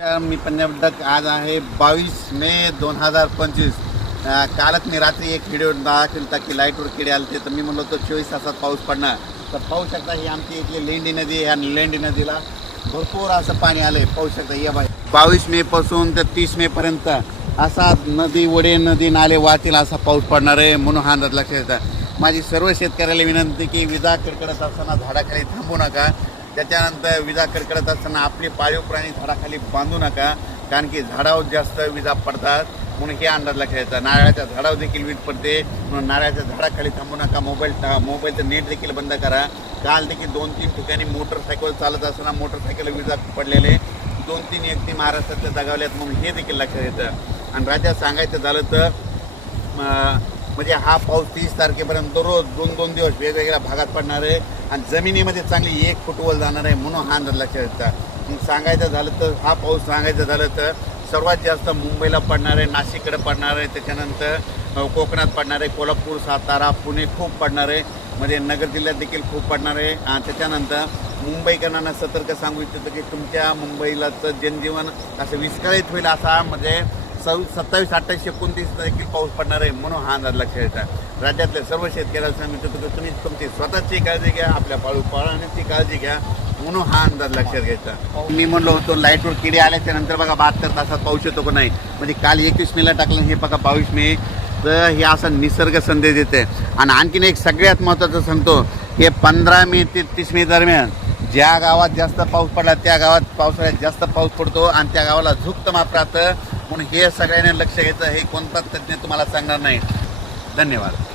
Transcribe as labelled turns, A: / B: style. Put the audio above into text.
A: मी पंजाब आज आहे बावीस मे दोन हजार पंचवीस. कालच मी रात्री एक व्हिडिओ दाखवला होता की लाईटवर किडे आले ते तर मी म्हणलो तर चोवीस तासात पाऊस पडणार. तर पाहू शकता ही आमची इथली लेंडी नदी आहे आणि लेंडी नदीला भरपूर असं पाणी आलंय. पाहू शकता या बाई. बावीस मे पासून तर तीस मे पर्यंत असा नदी वडे नदी नाले वाहतील असा पाऊस पडणार आहे म्हणून हा अंदाज लक्षात येतात माझी सर्व शेतकऱ्याला विनंती की विजा कडकडत असताना झाडाखाली थांबू नका. त्याच्यानंतर विजा कडकडत असताना आपले पाळीव प्राणी झाडाखाली बांधू नका कारण की झाडावर जास्त विजा पडतात. म्हणून हे अंदाज लक्षात येतात नारळाच्या झाडावर देखील वीज पडते. म्हणून नारळाच्या झाडाखाली थांबू नका. मोबाईल मोबाईलचं नेट देखील बंद करा. काल देखील दोन तीन ठिकाणी मोटरसायकल चालत असताना मोटरसायकल विजा पडलेले. दोन तीन व्यक्ती महाराष्ट्रातल्या दगावल्यात म्हणून हे देखील लक्षात येतं. आणि राज्यात सांगायचं झालं तर म्हणजे हा पाऊस तीस तारखेपर्यंत दररोज दोन दोन दिवस वेगवेगळ्या भागात पडणार आहे. आणि जमिनीमध्ये चांगली एक फुटवल जाणार आहे म्हणून हा अंदाज लक्षात येतात मग सांगायचं झालं तर हा पाऊस सांगायचं झालं तर सर्वात जास्त मुंबईला पडणार आहे नाशिककडे पडणार आहे त्याच्यानंतर कोकणात पडणार आहे कोल्हापूर सातारा पुणे खूप पडणार आहे म्हणजे नगर जिल्ह्यात देखील खूप पडणार आहे. आणि त्याच्यानंतर मुंबईकरांना सतर्क सांगू इच्छितो की तुमच्या मुंबईला तर जनजीवन असं विस्कळीत होईल असा म्हणजे सव्वीस सत्तावीस अठ्ठावीस एकोणतीस देखील पाऊस पडणार आहे म्हणून हा अंदाज लक्षात येतात राज्यातल्या सर्व शेतकऱ्यांना सांगितलं की तुम्ही तुमची स्वतःची काळजी घ्या आपल्या पाळू पाळण्याची काळजी घ्या म्हणून हा अंदाज लक्षात घ्यायचा मी म्हणलो होतो लाईटवर किडे आल्याच्यानंतर बघा बहात्तर तासात पाऊस येतो का नाही. म्हणजे काल एकवीस मेला टाकलं हे बघा बावीस मे. तर हे असा निसर्ग संदेश देते. आणि आणखीन एक सगळ्यात महत्त्वाचं सांगतो हे पंधरा मे ते तीस मे दरम्यान ज्या गावात जास्त पाऊस पडला त्या गावात पावसाळ्यात जास्त पाऊस पडतो आणि त्या गावाला झुकतं माप राहतं म्हणून हे सगळ्यांनी लक्ष घ्यायचं हे कोणताच तज्ज्ञ तुम्हाला सांगणार नाही. धन्यवाद.